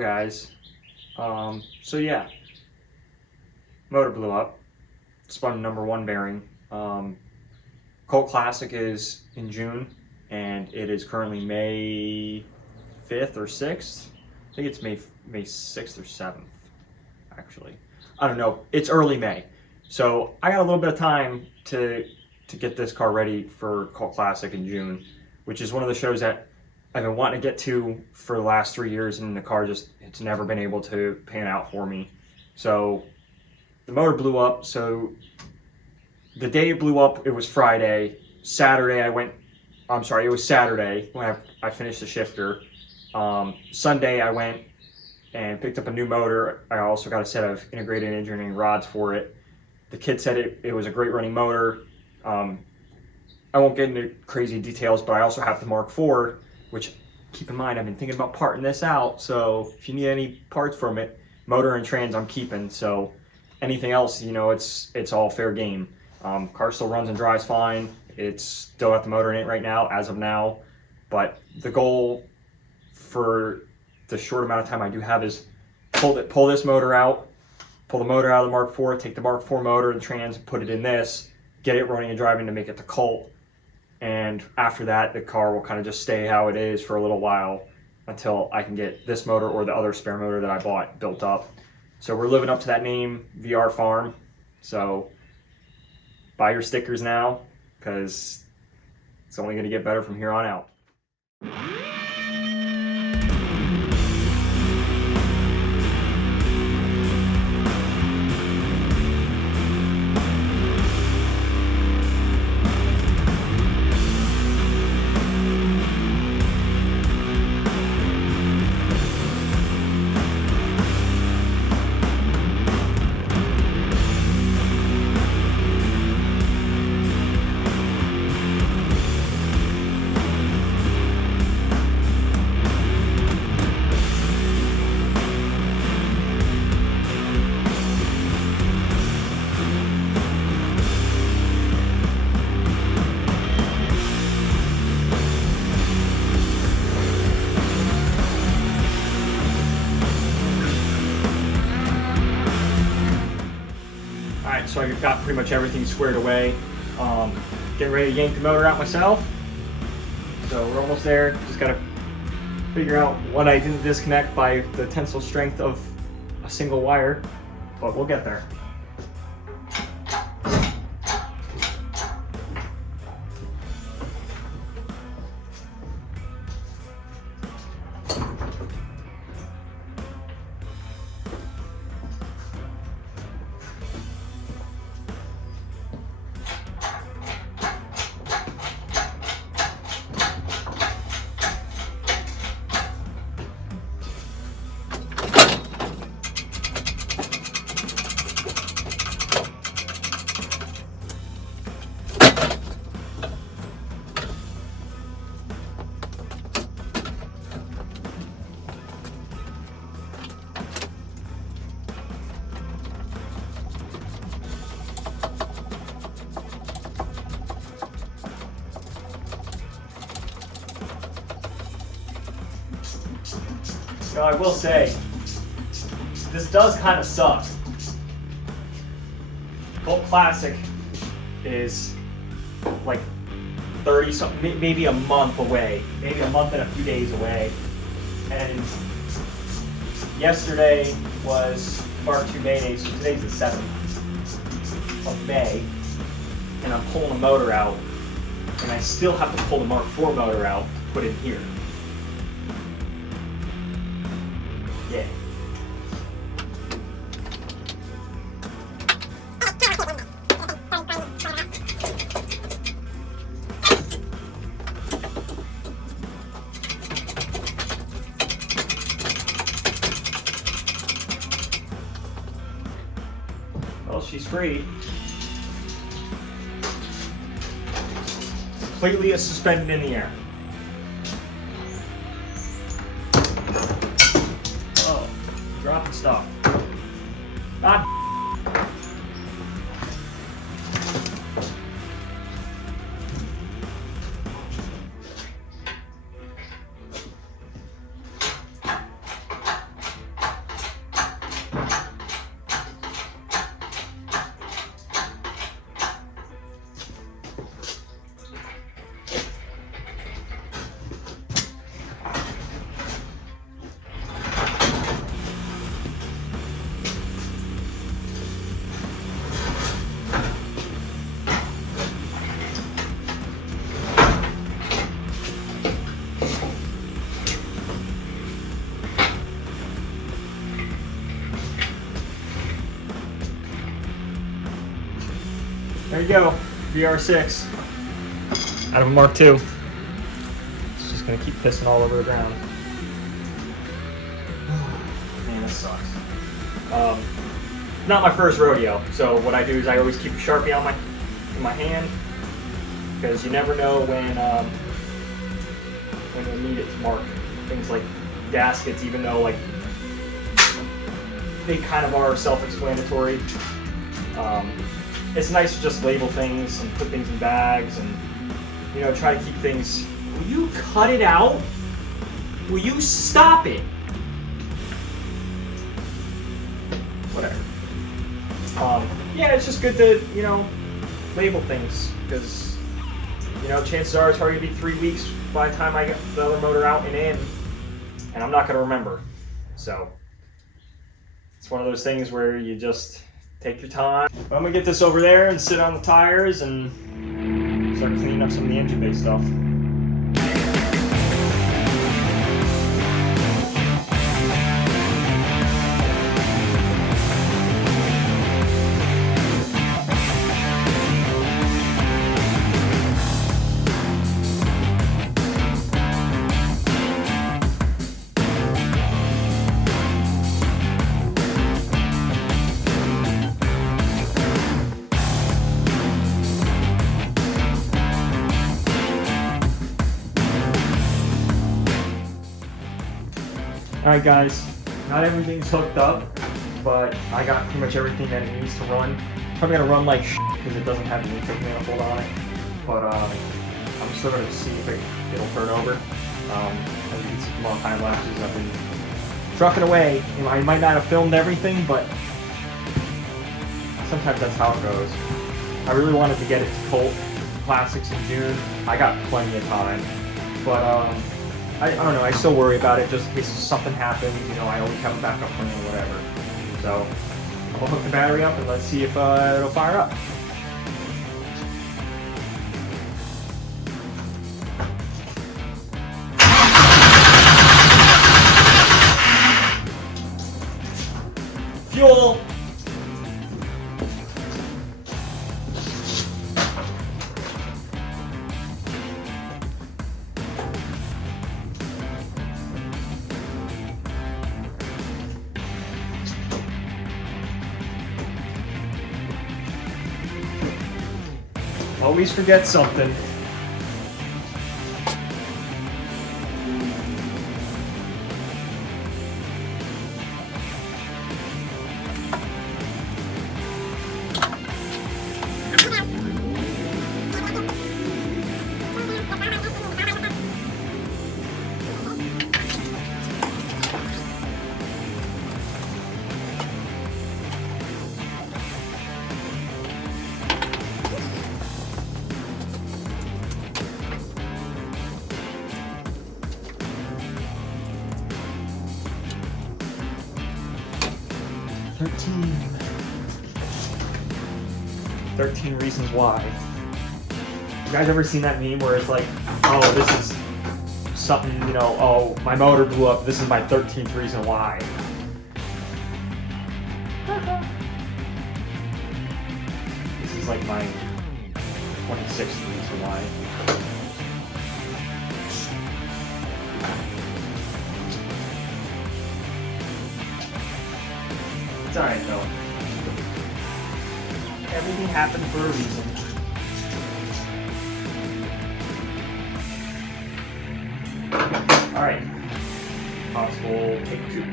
guys. So yeah, motor blew up. Spun number one bearing. Colt Classic is in June, and it is currently May 5th or 6th. I think it's May 6th or 7th, actually. I don't know. It's early May. So I got a little bit of time to get this car ready for Colt Classic in June, which is one of the shows that I've been wanting to get to for the last 3 years, and the car it's never been able to pan out for me. So the motor blew up. So the day it blew up, it was Friday. Saturday it was Saturday when I finished the shifter. Sunday I went and picked up a new motor. I also got a set of integrated engineering rods for it. The kid said it was a great running motor. I won't get into crazy details, but I also have the Mark IV, which, keep in mind, I've been thinking about parting this out. So if you need any parts from it, motor and trans I'm keeping. So anything else, it's all fair game. Car still runs and drives fine. It's still got the motor in it right now, as of now. But the goal for the short amount of time I do have is pull this motor out, pull the motor out of the Mark IV, take the Mark IV motor and trans, put it in this, get it running and driving to make it to Colt. And after that, the car will kind of just stay how it is for a little while until I can get this motor or the other spare motor that I bought built up. So we're living up to that name, VR Farm. So buy your stickers now, because it's only going to get better from here on out. So I got pretty much everything squared away. Getting ready to yank the motor out myself. So we're almost there. Just gotta figure out what I didn't disconnect by the tensile strength of a single wire, but we'll get there. So I will say, this does kind of suck. Colt Classic is like 30 something, maybe a month away, maybe a month and a few days away. And yesterday was Mark II May Day, so today's the 7th of May, and I'm pulling the motor out, and I still have to pull the Mark IV motor out to put in here. Yeah. Well, she's free. Completely suspended in the air. Dropping stuff. God. There you go, VR6 out of a Mark II. It's just gonna keep pissing all over the ground. Man, this sucks. Not my first rodeo, so what I do is I always keep a Sharpie on in my hand, because you never know when you'll need it to mark things like gaskets, even though like they kind of are self-explanatory. It's nice to just label things and put things in bags and, you know, try to keep things. Will you cut it out? Will you stop it? Whatever. Yeah, it's just good to, you know, label things, because, you know, chances are it's probably gonna be 3 weeks by the time I get the other motor out and in, and I'm not gonna remember. So it's one of those things where you just take your time. But I'm gonna get this over there and sit on the tires and start cleaning up some of the engine bay stuff. Alright guys, not everything's hooked up, but I got pretty much everything that it needs to run. Probably gonna run like shit because it doesn't have the intake manifold on it, but I'm still gonna see if it'll turn over. As you can see from all time lapses, I've been trucking away. You know, I might not have filmed everything, but sometimes that's how it goes. I really wanted to get it to Colt Classics in June. I got plenty of time, but I don't know, I still worry about it just in case something happens. You know, I always have a backup plan or whatever. So I'm gonna hook the battery up and let's see if it'll fire up. Fuel! Always forget something. Thirteen reasons why. You guys ever seen that meme where it's like, oh, this is something, you know, oh, my motor blew up, this is my 13th reason why. This is like my 26th reason why. It's alright though. Everything happened for a reason. Alright. Possible take 2.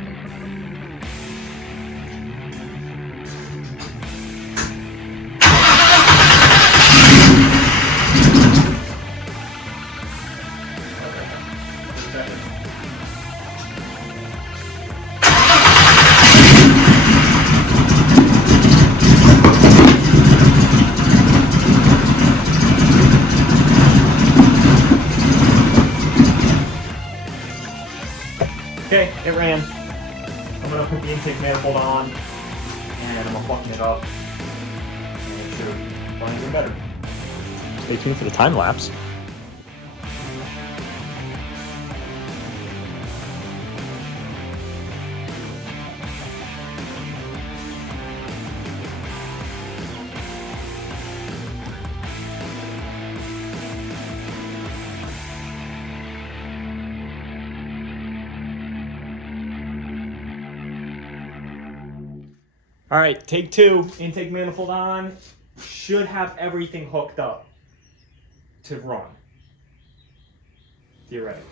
Okay, it ran. I'm gonna put the intake manifold on, and I'm gonna button it up, and it should run even better. Stay tuned for the time lapse. All right, take two. Intake manifold on. Should have everything hooked up to run. Theoretically.